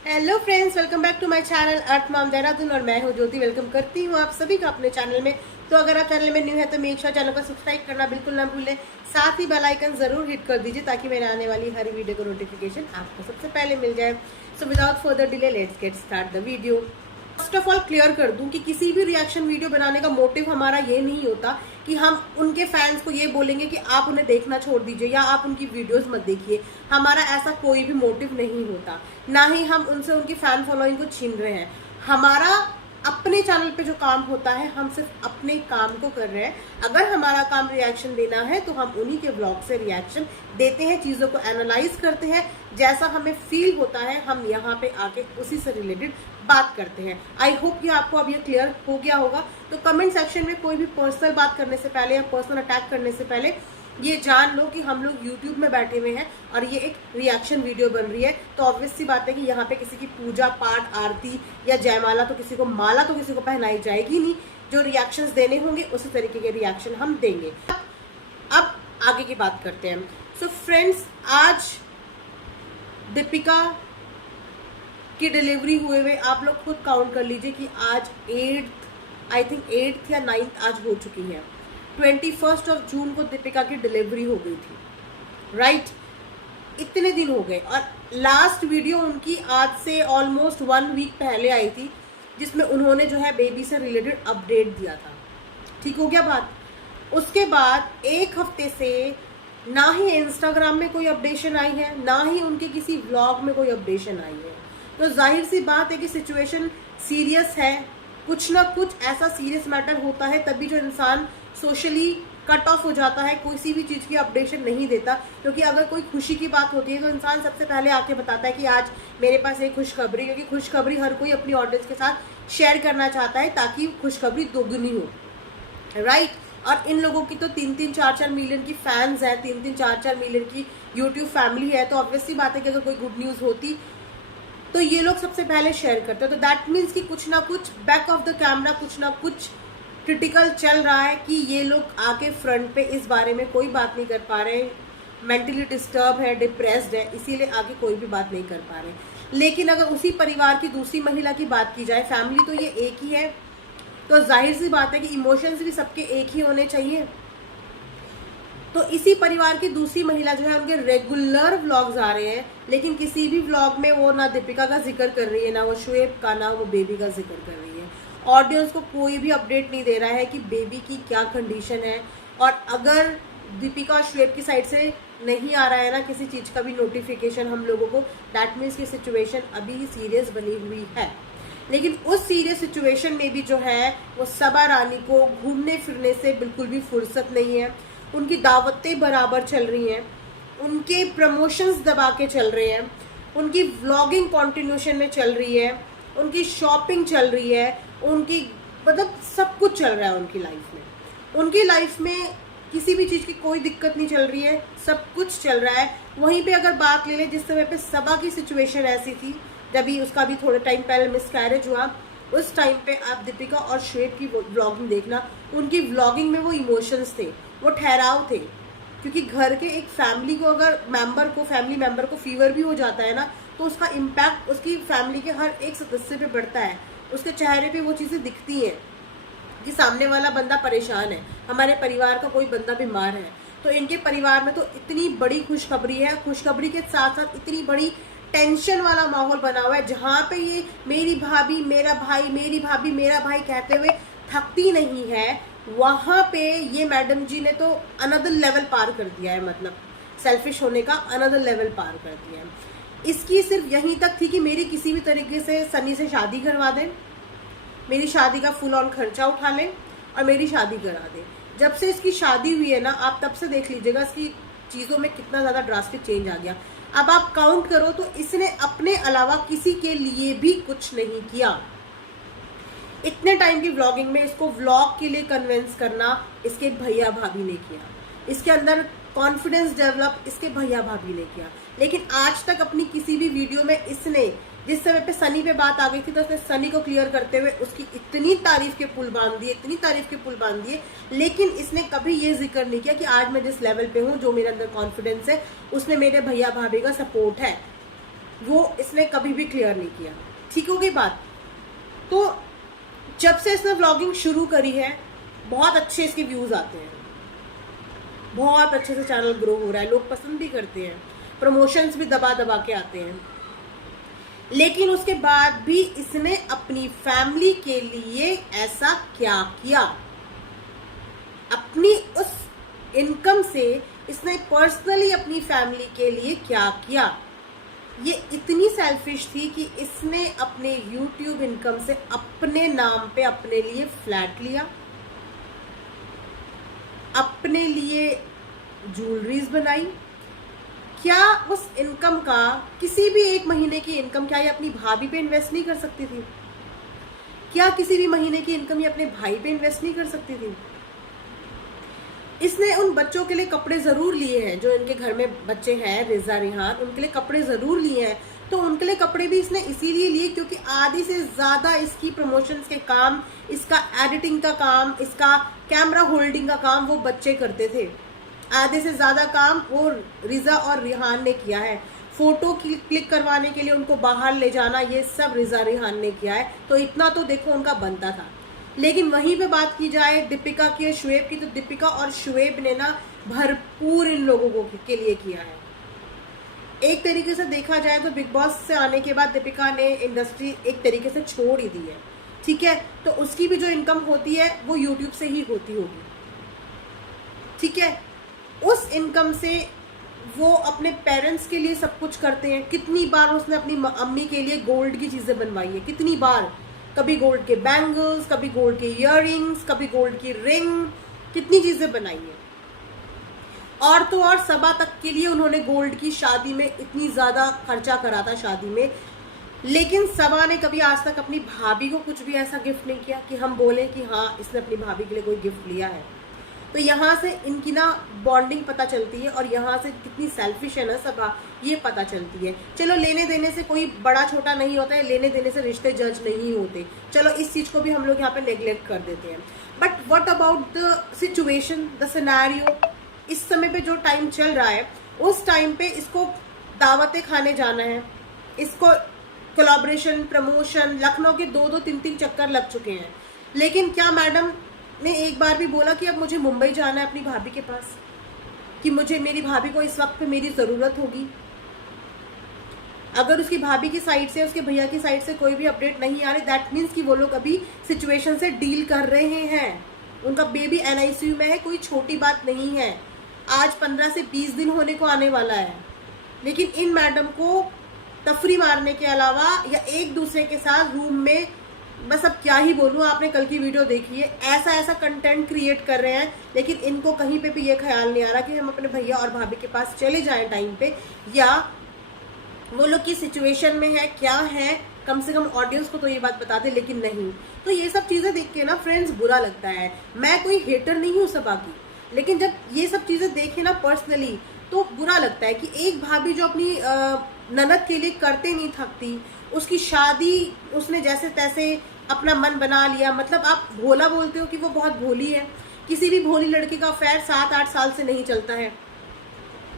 Hello friends, welcome back to my channel earth mom Dehradun और मैं हूं ज्योति। वेलकम करती हूं आप सभी का अपने चैनल में। तो अगर आप चैनल में न्यू है तो मेक श्योर चैनल को सब्सक्राइब करना बिल्कुल ना भूलें। साथ ही बेल आइकन जरूर हिट कर दीजिए ताकि मेरे आने वाली हर वीडियो को नोटिफिकेशन आपको सबसे पहले मिल जाए। So without further delay let's get start the video. First of all clear कर दूं कि किसी भी रिएक्शन वीडियो बनाने का मोटिव हमारा ये नहीं होता कि हम उनके फैंस को ये बोलेंगे कि आप उन्हें देखना छोड़ दीजिए या आप उनकी वीडियोस मत देखिए। हमारा ऐसा कोई भी मोटिव नहीं होता, ना ही हम उनसे उनकी फैन फॉलोइंग को छीन रहे हैं। हमारा अपने चैनल पे जो काम होता है हम सिर्फ अपने काम को कर रहे हैं। अगर हमारा काम रिएक्शन देना है तो हम उन्हीं के व्लॉग से रिएक्शन देते हैं, चीज़ों को एनालाइज करते हैं, जैसा हमें फील होता है हम यहाँ पे आके उसी से रिलेटेड बात करते हैं। आई होप कि आपको अब ये क्लियर हो गया होगा। तो कमेंट सेक्शन में कोई भी पर्सनल बात करने से पहले या पर्सनल अटैक करने से पहले ये जान लो कि हम लोग YouTube में बैठे हुए हैं और ये एक रिएक्शन वीडियो बन रही है। तो ऑब्वियस सी बात है कि यहाँ पे किसी की पूजा पाठ आरती या जयमाला तो किसी को माला तो किसी को पहनाई जाएगी नहीं। जो रिएक्शंस देने होंगे उसी तरीके के रिएक्शन हम देंगे। अब आगे की बात करते हैं। सो फ्रेंड्स, आज दीपिका की डिलीवरी हुए हुए आप लोग खुद काउंट कर लीजिए कि आज 8th या 9th आज हो चुकी है। 21 जून को दीपिका की डिलीवरी हो गई थी, राइट। इतने दिन हो गए और लास्ट वीडियो उनकी आज से ऑलमोस्ट 1 वीक पहले आई थी जिसमें उन्होंने जो है बेबी से रिलेटेड अपडेट दिया था। ठीक हो गया बात। उसके बाद एक हफ्ते से ना ही इंस्टाग्राम में कोई अपडेशन आई है, ना ही उनके किसी व्लॉग में कोई अपडेशन आई है। तो जाहिर सी बात है कि सिचुएशन सीरियस है। कुछ ना कुछ ऐसा सीरियस मैटर होता है तभी जो इंसान सोशली कट ऑफ हो जाता है, किसी भी चीज़ की अपडेशन नहीं देता। क्योंकि अगर कोई खुशी की बात होती है तो इंसान सबसे पहले आके बताता है कि आज मेरे पास एक खुशखबरी, क्योंकि खुशखबरी हर कोई अपनी ऑडियंस के साथ शेयर करना चाहता है ताकि खुशखबरी दोगुनी हो, राइट। और इन लोगों की तो 3-3, 4-4 मिलियन की फैंस है, 3-3, 4-4 मिलियन की यूट्यूब फैमिली है। तो ऑब्वियसली बात है कि अगर कोई गुड न्यूज़ होती तो ये लोग सबसे पहले शेयर करते हैं। तो दैट मीन्स कि कुछ ना कुछ बैक ऑफ द कैमरा कुछ ना कुछ क्रिटिकल चल रहा है कि ये लोग आके फ्रंट पे इस बारे में कोई बात नहीं कर पा रहे, मेंटली डिस्टर्ब है, डिप्रेस्ड है, इसीलिए आगे कोई भी बात नहीं कर पा रहे। लेकिन अगर उसी परिवार की दूसरी महिला की बात की जाए, फैमिली तो ये एक ही है, तो जाहिर सी बात है कि इमोशंस भी सबके एक ही होने चाहिए। तो इसी परिवार की दूसरी महिला जो है उनके रेगुलर व्लॉग्स आ रहे हैं, लेकिन किसी भी व्लॉग में वो ना दीपिका का जिक्र कर रही है, ना वो शुएब का, ना वो बेबी का जिक्र कर रही है। ऑडियंस को कोई भी अपडेट नहीं दे रहा है कि बेबी की क्या कंडीशन है। और अगर दीपिका और शुएब की साइड से नहीं आ रहा है ना किसी चीज़ का भी नोटिफिकेशन हम लोगों को, दैट मीन्स की सिचुएशन अभी सीरियस बनी हुई है। लेकिन उस सीरियस सिचुएशन में भी जो है वो सबा रानी को घूमने फिरने से बिल्कुल भी फुर्सत नहीं है। उनकी दावतें बराबर चल रही हैं, उनके प्रमोशंस दबा के चल रहे हैं, उनकी व्लॉगिंग कंटिन्यूशन में चल रही है, उनकी शॉपिंग चल रही है, उनकी मतलब सब कुछ चल रहा है उनकी लाइफ में। उनकी लाइफ में किसी भी चीज़ की कोई दिक्कत नहीं चल रही है, सब कुछ चल रहा है। वहीं पे अगर बात ले लें जिस समय पे सबा की सिचुएशन ऐसी थी, जब भी उसका भी थोड़े टाइम पहले मिसकैरेज हुआ, उस टाइम पे आप दीपिका और शुएब की व्लॉगिंग देखना, उनकी व्लॉगिंग में वो इमोशंस थे, वो ठहराव थे। क्योंकि घर के एक फैमिली को अगर फैमिली मेंबर को फीवर भी हो जाता है ना, तो उसका इम्पैक्ट उसकी फैमिली के हर एक सदस्य पे पड़ता है। उसके चेहरे पे वो चीज़ें दिखती हैं कि सामने वाला बंदा परेशान है, हमारे परिवार का कोई बंदा बीमार है। तो इनके परिवार में तो इतनी बड़ी खुशखबरी है, खुशखबरी के साथ साथ इतनी बड़ी टेंशन वाला माहौल बना हुआ है, जहाँ पे ये मेरी भाभी मेरा भाई, मेरी भाभी मेरा भाई कहते हुए थकती नहीं है, वहाँ पे ये मैडम जी ने तो अनदर लेवल पार कर दिया है। मतलब सेल्फिश होने का अनदर लेवल पार कर दिया है। इसकी सिर्फ यहीं तक थी कि मेरी किसी भी तरीके से सनी से शादी करवा दें, मेरी शादी का फुल ऑन खर्चा उठा लें और मेरी शादी करा दें। जब से इसकी शादी हुई है ना, आप तब से देख लीजिएगा इसकी चीज़ों में कितना ज़्यादा ड्रास्टिक चेंज आ गया। अब आप काउंट करो तो इसने अपने अलावा किसी के लिए भी कुछ नहीं किया। इतने टाइम की व्लॉगिंग में इसको व्लॉग के लिए कन्विंस करना इसके भैया भाभी ने किया, इसके अंदर कॉन्फिडेंस डेवलप इसके भैया भाभी ने किया। लेकिन आज तक अपनी किसी भी वीडियो में इसने, जिस समय पे सनी पे बात आ गई थी तो उसने सनी को क्लियर करते हुए उसकी इतनी तारीफ के पुल बांध दिए, इतनी तारीफ के पुल बांध दिए, लेकिन इसने कभी ये जिक्र नहीं किया कि आज मैं जिस लेवल पे हूँ, जो मेरे अंदर कॉन्फिडेंस है, उसमें मेरे भैया भाभी का सपोर्ट है। वो इसने कभी भी क्लियर नहीं किया। ठीक हो गई बात। तो जब से इसने व्लॉगिंग शुरू करी है बहुत अच्छे इसके व्यूज आते हैं, बहुत अच्छे से चैनल ग्रो हो रहा है, लोग पसंद भी करते हैं, प्रमोशंस भी दबा दबा के आते हैं। लेकिन उसके बाद भी इसने अपनी फैमिली के लिए ऐसा क्या किया? अपनी उस इनकम से इसने पर्सनली अपनी फैमिली के लिए क्या किया? ये इतनी सेल्फिश थी कि इसने अपने YouTube इनकम से अपने नाम पे अपने लिए फ्लैट लिया, अपने लिए ज्वेलरीज बनाई। क्या उस इनकम का, किसी भी एक महीने की इनकम क्या ये अपनी भाभी पे इन्वेस्ट नहीं कर सकती थी? क्या किसी भी महीने की इनकम ये अपने भाई पे इन्वेस्ट नहीं कर सकती थी? इसने उन बच्चों के लिए कपड़े जरूर लिए हैं, जो इनके घर में बच्चे हैं, रिजा रिहान, उनके लिए कपड़े जरूर लिए हैं। तो उनके लिए कपड़े भी इसने इसीलिए लिए क्योंकि आधी से ज्यादा इसकी प्रमोशंस के काम, इसका एडिटिंग का काम, इसका कैमरा होल्डिंग का काम वो बच्चे करते थे। आधे से ज्यादा काम वो रिजा और रिहान ने किया है। फोटो क्लिक करवाने के लिए उनको बाहर ले जाना, ये सब रिजा रिहान ने किया है। तो इतना तो देखो उनका बनता था। लेकिन वहीं पे बात की जाए दीपिका की और शुएब की, तो दीपिका और शुएब ने ना भरपूर इन लोगों को के लिए किया है। एक तरीके से देखा जाए तो बिग बॉस से आने के बाद दीपिका ने इंडस्ट्री एक तरीके से छोड़ ही दी है। ठीक है, तो उसकी भी जो इनकम होती है वो यूट्यूब से ही होती होगी। ठीक है, उस इनकम से वो अपने पेरेंट्स के लिए सब कुछ करते हैं। कितनी बार उसने अपनी अम्मी के लिए गोल्ड की चीजें बनवाई है, कितनी बार, कभी गोल्ड के बैंगल्स, कभी गोल्ड के इयररिंग्स, कभी गोल्ड की रिंग, कितनी चीजें बनाई है। और तो और सबा तक के लिए उन्होंने गोल्ड की शादी में इतनी ज्यादा खर्चा करा था शादी में। लेकिन सबा ने कभी आज तक अपनी भाभी को कुछ भी ऐसा गिफ्ट नहीं किया कि हम बोले कि हाँ इसने अपनी भाभी के लिए कोई गिफ्ट लिया है। तो यहाँ से इनकी ना बॉन्डिंग पता चलती है और यहाँ से कितनी सेल्फिश है ना सबा, ये पता चलती है। चलो लेने देने से कोई बड़ा छोटा नहीं होता है, लेने देने से रिश्ते जज नहीं होते, चलो इस चीज को भी हम लोग यहाँ पे नेग्लेक्ट कर देते हैं। But what about the situation, the scenario, इस समय पे जो टाइम चल रहा है, उस टाइम पे इसको दावतें खाने जाना है, इसको कोलैबोरेशन, प्रमोशन, लखनऊ के 2-2, 3-3 चक्कर लग चुके हैं। लेकिन क्या मैडम ने एक बार भी बोला कि अब मुझे मुंबई जाना है अपनी भाभी के पास, कि मुझे मेरी भाभी को इस वक्त पे मेरी जरूरत होगी? अगर उसकी भाभी की साइड से, उसके भैया की साइड से कोई भी अपडेट नहीं आ रही, दैट मीन्स कि वो लोग अभी सिचुएशन से डील कर रहे हैं। उनका बेबी NICU में है, कोई छोटी बात नहीं है। आज 15 से 20 दिन होने को आने वाला है। लेकिन इन मैडम को तफरी मारने के अलावा या एक दूसरे के साथ रूम में, बस अब क्या ही बोलूं, आपने कल की वीडियो देखी है, ऐसा ऐसा कंटेंट क्रिएट कर रहे हैं। लेकिन इनको कहीं पे भी ये ख्याल नहीं आ रहा कि हम अपने भैया और भाभी के पास चले जाएं टाइम पे, या वो लोग की सिचुएशन में है क्या है, कम से कम ऑडियंस को तो ये बात बता दे। लेकिन नहीं, तो ये सब चीजें देख के ना फ्रेंड्स बुरा लगता है। मैं कोई हेटर नहीं हूँ सबा की, लेकिन जब ये सब चीजें देखे ना पर्सनली तो बुरा लगता है कि एक भाभी जो अपनी ननद के लिए करते नहीं थकती, उसकी शादी उसने जैसे तैसे अपना मन बना लिया। मतलब आप भोला बोलते हो कि वो बहुत भोली है, किसी भी भोली लड़की का अफेयर 7-8 साल से नहीं चलता है।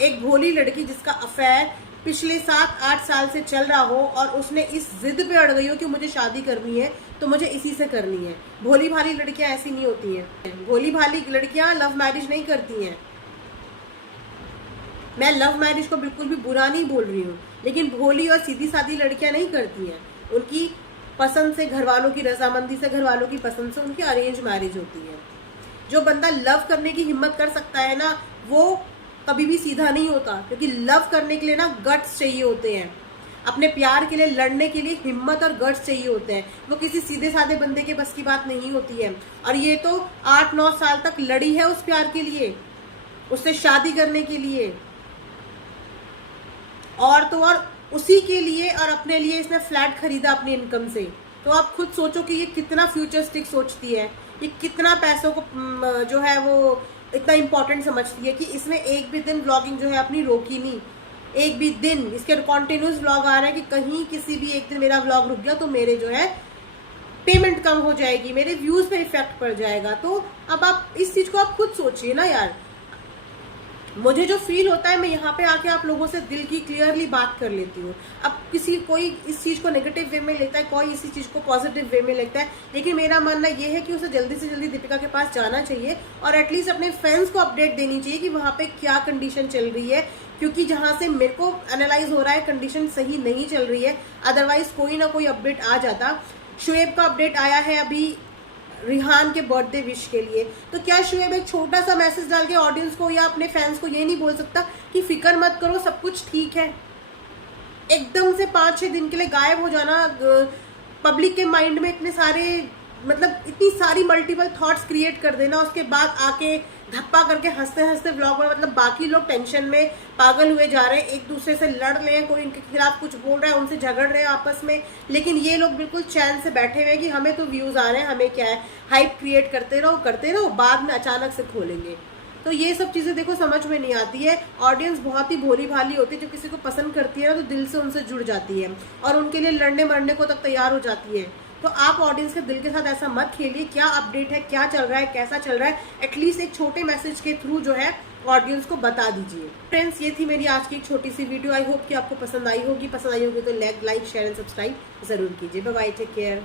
एक भोली लड़की जिसका अफेयर पिछले 7-8 साल से चल रहा हो और उसने इस जिद पे अड़ गई हो कि मुझे शादी करनी है तो मुझे इसी से करनी है। भोली भाली लड़कियां ऐसी नहीं होती हैं। भोली भाली लड़कियां लव मैरिज नहीं करती हैं। मैं लव मैरिज को बिल्कुल भी बुरा नहीं बोल रही हूँ, लेकिन भोली और सीधी सादी लड़कियां नहीं करती हैं। उनकी पसंद से, घर वालों की रजामंदी से, घर वालों की पसंद से उनकी अरेंज मैरिज होती है। जो बंदा लव करने की हिम्मत कर सकता है ना, वो कभी भी सीधा नहीं होता, क्योंकि लव करने के लिए ना गट्स चाहिए होते हैं। अपने प्यार के लिए लड़ने के लिए हिम्मत और गट्स चाहिए होते हैं। वो किसी सीधे साधे बंदे के बस की बात नहीं होती है। और ये तो 8-9 साल तक लड़ी है उस प्यार के लिए, उससे शादी करने के लिए, और तो और उसी के लिए और अपने लिए इसने फ्लैट खरीदा अपनी इनकम से। तो आप खुद सोचो कि ये कितना फ्यूचरिस्टिक सोचती है, ये कितना पैसों को जो है वो इतना इम्पोर्टेंट समझती है कि इसने एक भी दिन व्लॉगिंग जो है अपनी रोकी नहीं। एक भी दिन इसके कॉन्टिन्यूस व्लॉग आ रहा है कि कहीं किसी भी एक दिन मेरा व्लॉग रुक गया तो मेरे जो है पेमेंट कम हो जाएगी, मेरे व्यूज पे इफेक्ट पड़ जाएगा। तो अब आप इस चीज को आप खुद सोचिए ना यार, मुझे जो फील होता है मैं यहाँ पे आके आप लोगों से दिल की क्लियरली बात कर लेती हूँ। अब कोई इस चीज को नेगेटिव वे में लेता है, कोई इसी चीज को पॉजिटिव वे में लेता है, लेकिन मेरा मानना ये है कि उसे जल्दी से जल्दी दीपिका के पास जाना चाहिए और एटलीस्ट अपने फैंस को अपडेट देनी चाहिए कि वहां पे क्या कंडीशन चल रही है, क्योंकि जहां से मेरे को एनालाइज हो रहा है कंडीशन सही नहीं चल रही है। अदरवाइज कोई ना कोई अपडेट आ जाता। शुएब का अपडेट आया है अभी रिहान के बर्थडे विश के लिए, तो क्या शुएब एक छोटा सा मैसेज डाल के ऑडियंस को या अपने फैंस को ये नहीं बोल सकता कि फिक्र मत करो, सब कुछ ठीक है? एकदम से 5-6 दिन के लिए गायब हो जाना, पब्लिक के माइंड में इतने सारे मतलब इतनी सारी मल्टीपल थॉट्स क्रिएट कर देना, उसके बाद आके धप्पा करके हंसते हंसते व्लॉग में, मतलब बाकी लोग टेंशन में पागल हुए जा रहे हैं, एक दूसरे से लड़ रहे हैं, कोई इनके खिलाफ कुछ बोल रहा है, उनसे झगड़ रहे हैं आपस में, लेकिन ये लोग बिल्कुल चैन से बैठे हुए हैं कि हमें तो व्यूज आ रहे हैं, हमें क्या है, हाइप क्रिएट करते रहो, बाद में अचानक से खोलेंगे। तो ये सब चीजें देखो समझ में नहीं आती है। ऑडियंस बहुत ही भोली भाली होती है, जो किसी को पसंद करती है ना तो दिल से उनसे जुड़ जाती है और उनके लिए लड़ने मरने को तक तैयार हो जाती है। तो आप ऑडियंस के दिल के साथ ऐसा मत खेलिए। क्या अपडेट है, क्या चल रहा है, कैसा चल रहा है, एटलीस्ट एक छोटे मैसेज के थ्रू जो है ऑडियंस को बता दीजिए। फ्रेंड्स, ये थी मेरी आज की एक छोटी सी वीडियो। आई होप कि आपको पसंद आई होगी तो लाइक शेयर एंड सब्सक्राइब जरूर कीजिए। Bye bye, take care.